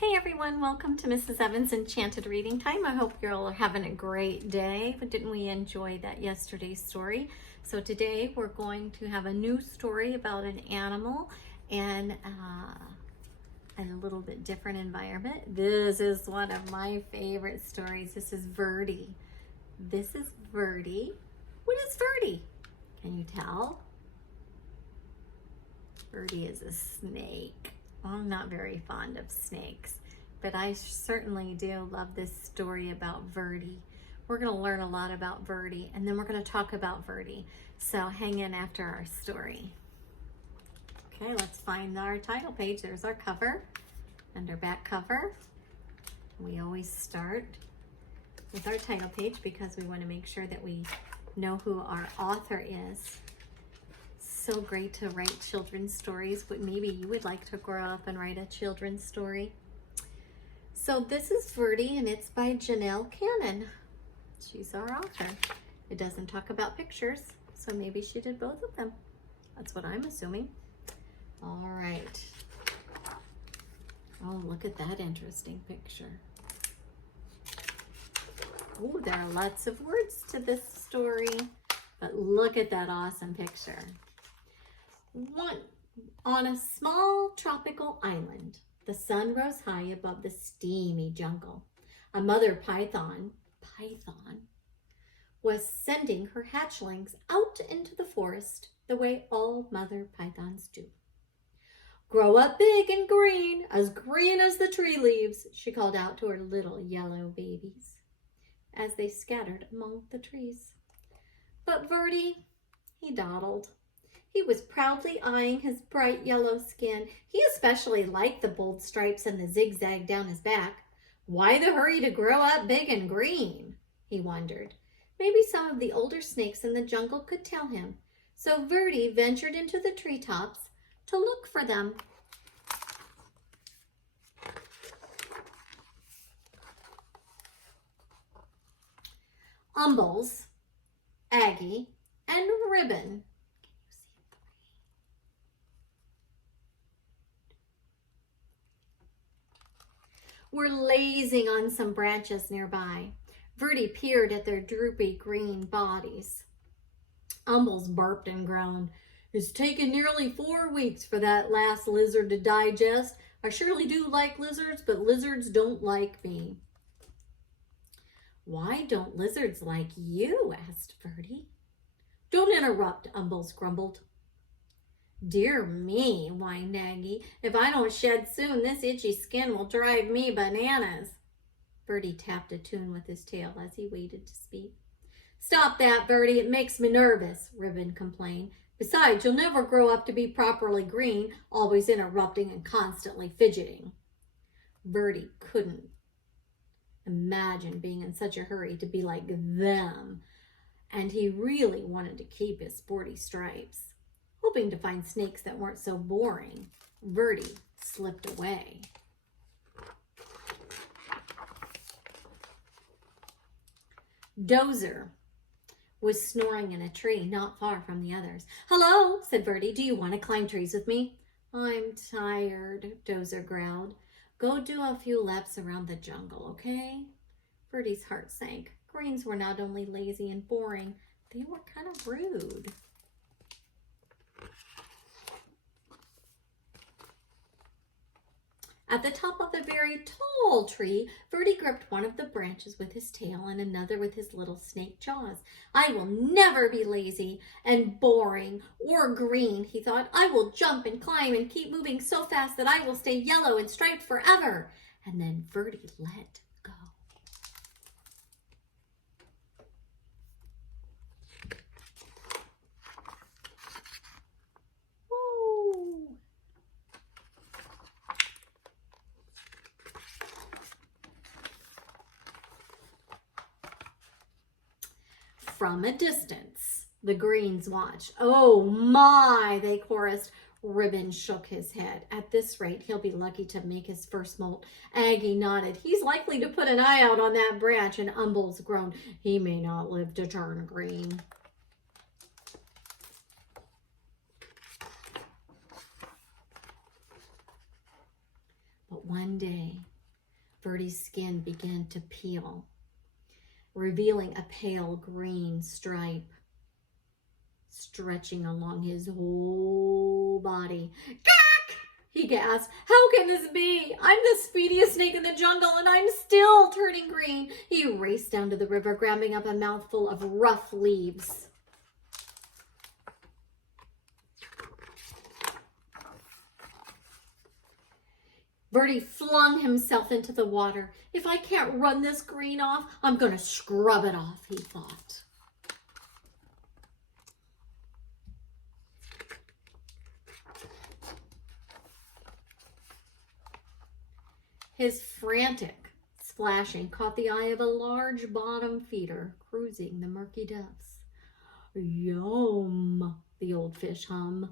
Hey everyone, welcome to Mrs. Evans Enchanted Reading Time. I hope you're all having a great day. But didn't we enjoy that yesterday's story? So today we're going to have a new story about an animal and a little bit different environment. This is one of my favorite stories. This is Verde. This is Verde. What is Verde? Can you tell? Verde is a snake. I'm not very fond of snakes, but I certainly do love this story about Verde. We're going to learn a lot about Verde, and then we're going to talk about Verde. So hang in after our story. Okay, let's find our title page. There's our cover and our back cover. We always start with our title page because we want to make sure that we know who our author is. So great to write children's stories, but maybe you would like to grow up and write a children's story. So this is Verde, and it's by Janelle Cannon. She's our author. It doesn't talk about pictures, so maybe she did both of them. That's what I'm assuming. All right. Oh, look at that interesting picture. Oh, there are lots of words to this story, but look at that awesome picture. On a small tropical island, the sun rose high above the steamy jungle. A mother python was sending her hatchlings out into the forest the way all mother pythons do. "Grow up big and green as the tree leaves," she called out to her little yellow babies as they scattered among the trees. But Verde, he dawdled. He was proudly eyeing his bright yellow skin. He especially liked the bold stripes and the zigzag down his back. Why the hurry to grow up big and green? He wondered. Maybe some of the older snakes in the jungle could tell him. So Verde ventured into the treetops to look for them. Umbles, Aggie, and Ribbon were lazing on some branches nearby. Verde peered at their droopy green bodies. Umbles burped and groaned. "It's taken nearly 4 weeks for that last lizard to digest. I surely do like lizards, but lizards don't like me." "Why don't lizards like you?" asked Verde. "Don't interrupt," Umbles grumbled. "Dear me," whined Aggie. "If I don't shed soon, this itchy skin will drive me bananas." Verde tapped a tune with his tail as he waited to speak. "Stop that, Verde. It makes me nervous," Ribbon complained. "Besides, you'll never grow up to be properly green, always interrupting and constantly fidgeting." Verde couldn't imagine being in such a hurry to be like them, and he really wanted to keep his sporty stripes. Hoping to find snakes that weren't so boring, Verde slipped away. Dozer was snoring in a tree not far from the others. "Hello," said Verde. "Do you want to climb trees with me?" "I'm tired," Dozer growled. "Go do a few laps around the jungle, okay?" Verde's heart sank. Greens were not only lazy and boring, they were kind of rude. At the top of a very tall tree, Verde gripped one of the branches with his tail and another with his little snake jaws. "I will never be lazy and boring or green," he thought. "I will jump and climb and keep moving so fast that I will stay yellow and striped forever." And then Verde let go. From a distance, the greens watched. "Oh my," they chorused. Ribbon shook his head. "At this rate, he'll be lucky to make his first molt." Aggie nodded. "He's likely to put an eye out on that branch." And Umbles groaned. "He may not live to turn green." But one day, Verde's skin began to peel, revealing a pale green stripe stretching along his whole body. Gawk! He gasped. How can this be? I'm the speediest snake in the jungle and I'm still turning green. He raced down to the river, grabbing up a mouthful of rough leaves. Verde flung himself into the water. If I can't run this green off, I'm going to scrub it off, he thought. His frantic splashing caught the eye of a large bottom feeder cruising the murky depths. Yum, the old fish hummed.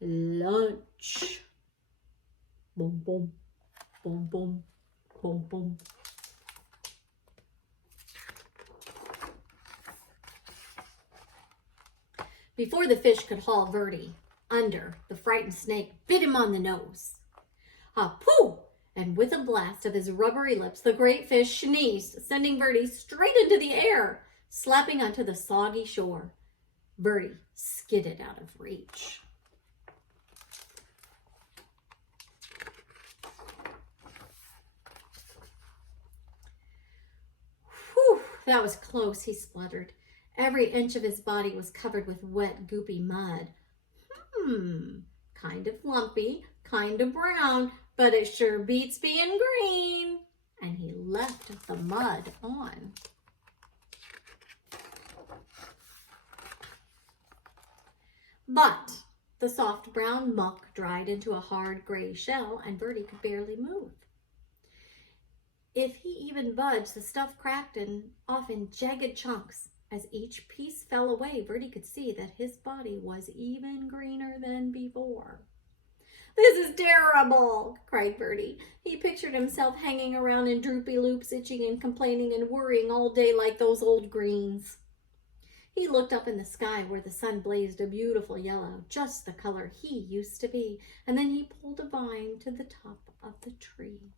Lunch. Boom, boom, boom, boom, boom, boom. Before the fish could haul Verde under, the frightened snake bit him on the nose. Ha-poo! And with a blast of his rubbery lips, the great fish sneezed, sending Verde straight into the air, slapping onto the soggy shore. Verde skidded out of reach. Whew, that was close, he spluttered. Every inch of his body was covered with wet, goopy mud. Kind of lumpy, kind of brown, but it sure beats being green. And he left the mud on. But the soft brown muck dried into a hard gray shell and Verde could barely move. If he even budged, the stuff cracked and off in jagged chunks. As each piece fell away, Verde could see that his body was even greener than before. This is terrible, cried Verde. He pictured himself hanging around in droopy loops, itching and complaining and worrying all day like those old greens. He looked up in the sky where the sun blazed a beautiful yellow, just the color he used to be, and then he pulled a vine to the top of the tree.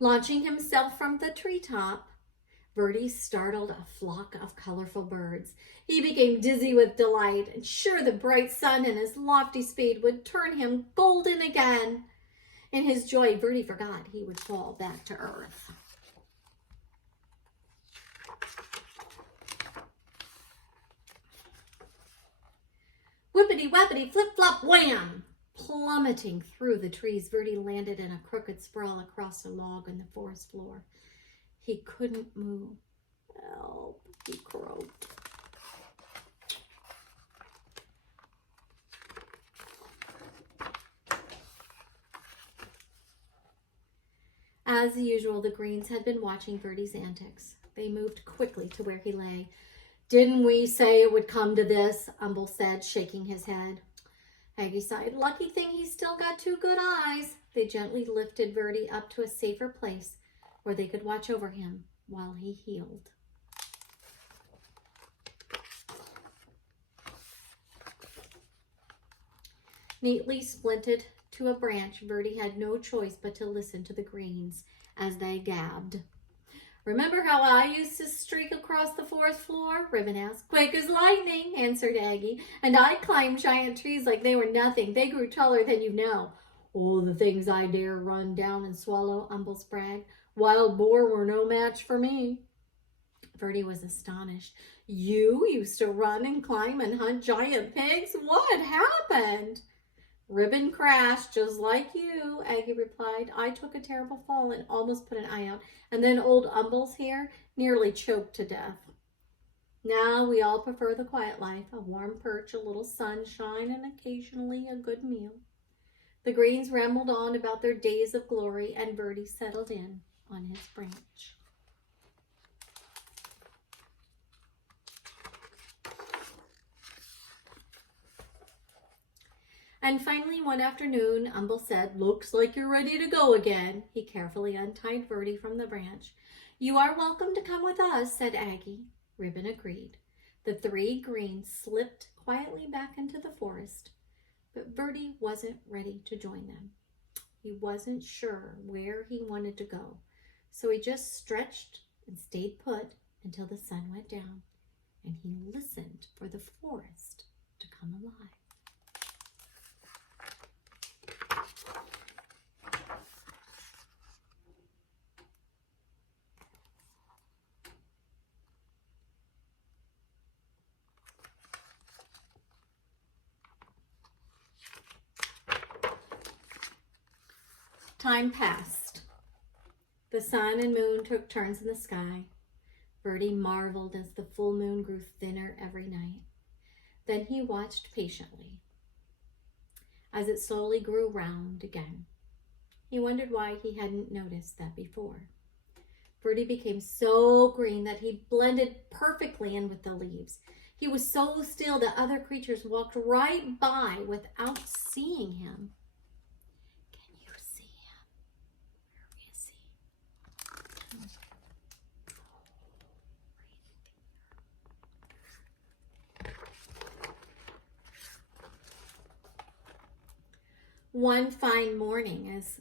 Launching himself from the treetop, Verde startled a flock of colorful birds. He became dizzy with delight, and sure the bright sun and his lofty speed would turn him golden again. In his joy, Verde forgot he would fall back to earth. Whippity-wappity, flip-flop, wham! Plummeting through the trees, Verde landed in a crooked sprawl across a log on the forest floor. He couldn't move. Help, he croaked. As usual, the greens had been watching Verde's antics. They moved quickly to where he lay. Didn't we say it would come to this? Umble said, shaking his head. Aggie sighed. Lucky thing he's still got two good eyes. They gently lifted Verde up to a safer place where they could watch over him while he healed. Neatly splinted to a branch, Verde had no choice but to listen to the greens as they gabbed. Remember how I used to streak across the forest floor? Ribbon asked. Quick as lightning, answered Aggie. And I climbed giant trees like they were nothing. They grew taller than you know. Oh, the things I dare run down and swallow, Umbles bragged. Wild boar were no match for me. Verde was astonished. You used to run and climb and hunt giant pigs? What happened? Ribbon crashed just like you, Aggie replied. I took a terrible fall and almost put an eye out. And then old Umbles here nearly choked to death. Now we all prefer the quiet life, a warm perch, a little sunshine, and occasionally a good meal. The greens rambled on about their days of glory, and Verde settled in on his branch. And finally, one afternoon, Umble said, Looks like you're ready to go again. He carefully untied Verde from the branch. You are welcome to come with us, said Aggie. Ribbon agreed. The three greens slipped quietly back into the forest, but Verde wasn't ready to join them. He wasn't sure where he wanted to go, so he just stretched and stayed put until the sun went down, and he listened for the forest to come alive. Time passed. The sun and moon took turns in the sky. Verde marveled as the full moon grew thinner every night. Then he watched patiently as it slowly grew round again. He wondered why he hadn't noticed that before. Verde became so green that he blended perfectly in with the leaves. He was so still that other creatures walked right by without seeing him. One fine morning, as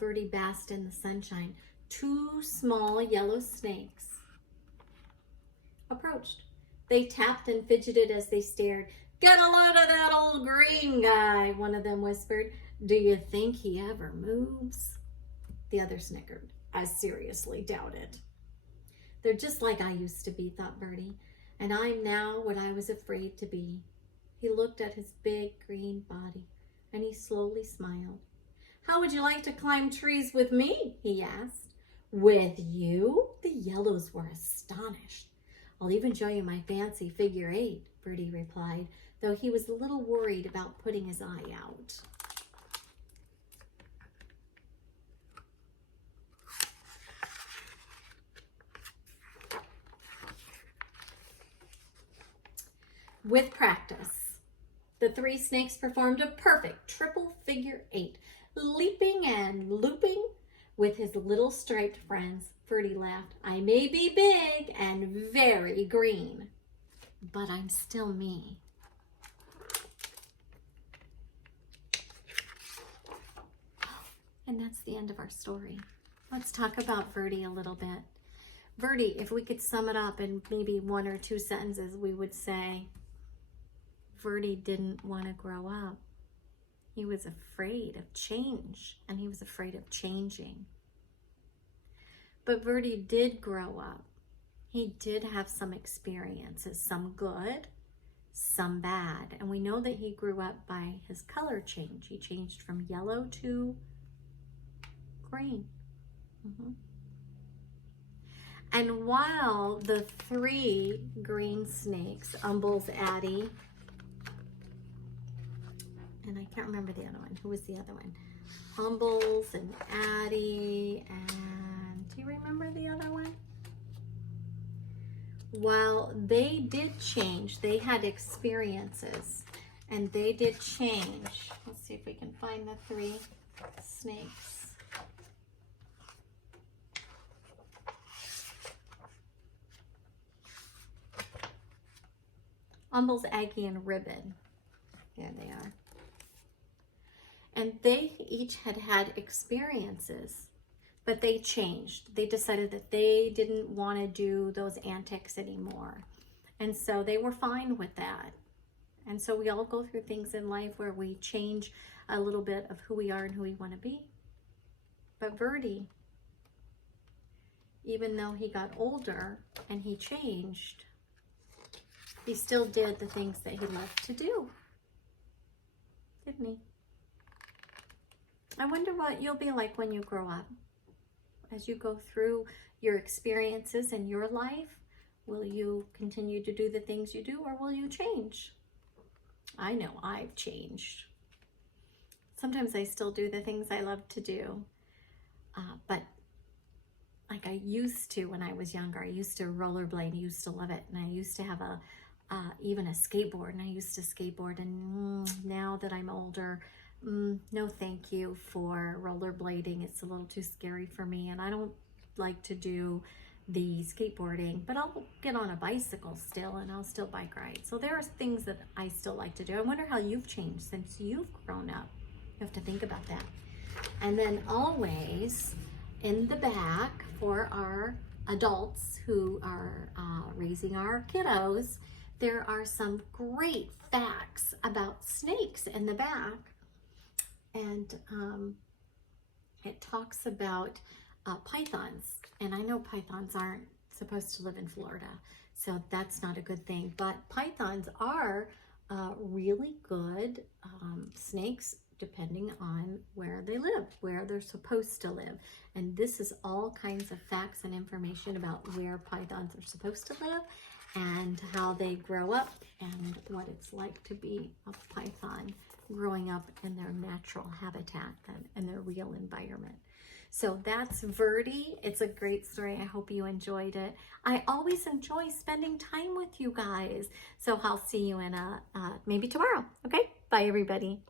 Verde basked in the sunshine, two small yellow snakes approached. They tapped and fidgeted as they stared. "Get a load of that old green guy," one of them whispered. "Do you think he ever moves?" The other snickered. "I seriously doubt it." "They're just like I used to be," thought Verde, "and I'm now what I was afraid to be." He looked at his big green body, and he slowly smiled. "How would you like to climb trees with me?" he asked. "With you?" The yellows were astonished. "I'll even show you my fancy figure 8, Verde replied, though he was a little worried about putting his eye out. With practice, the three snakes performed a perfect triple figure 8, leaping and looping with his little striped friends. Verde laughed. "I may be big and very green, but I'm still me." And that's the end of our story. Let's talk about Verde a little bit. Verde, if we could sum it up in maybe 1 or 2 sentences, we would say Verde didn't want to grow up. He was afraid of change, and he was afraid of changing. But Verde did grow up. He did have some experiences, some good, some bad. And we know that he grew up by his color change. He changed from yellow to green. And while the 3 green snakes, Umbles, Addie, and I can't remember the other one. Who was the other one? Umbles and Addie, and do you remember the other one? While they did change, they had experiences, and they did change. Let's see if we can find the 3 snakes. Umbles, Aggie, and Ribbon. There they are. And they each had had experiences, but they changed. They decided that they didn't want to do those antics anymore. And so they were fine with that. And so we all go through things in life where we change a little bit of who we are and who we want to be. But Verde, even though he got older and he changed, he still did the things that he loved to do, didn't he? I wonder what you'll be like when you grow up. As you go through your experiences in your life, will you continue to do the things you do, or will you change? I know I've changed. Sometimes I still do the things I love to do, but like I used to when I was younger. I used to rollerblade, I used to love it, and I used to have even a skateboard, and I used to skateboard, and now that I'm older, no thank you for rollerblading. It's a little too scary for me, and I don't like to do the skateboarding, but I'll get on a bicycle still, and I'll still bike ride. So there are things that I still like to do. I wonder how you've changed since you've grown up. You have to think about that. And then always in the back for our adults who are raising our kiddos, there are some great facts about snakes in the back. And it talks about pythons. And I know pythons aren't supposed to live in Florida, so that's not a good thing. But pythons are really good snakes depending on where they live, where they're supposed to live. And this is all kinds of facts and information about where pythons are supposed to live and how they grow up and what it's like to be a python growing up in their natural habitat and their real environment. So that's Verde. It's a great story. I hope you enjoyed it. I always enjoy spending time with you guys. So I'll see you in maybe tomorrow. Okay? Bye, everybody.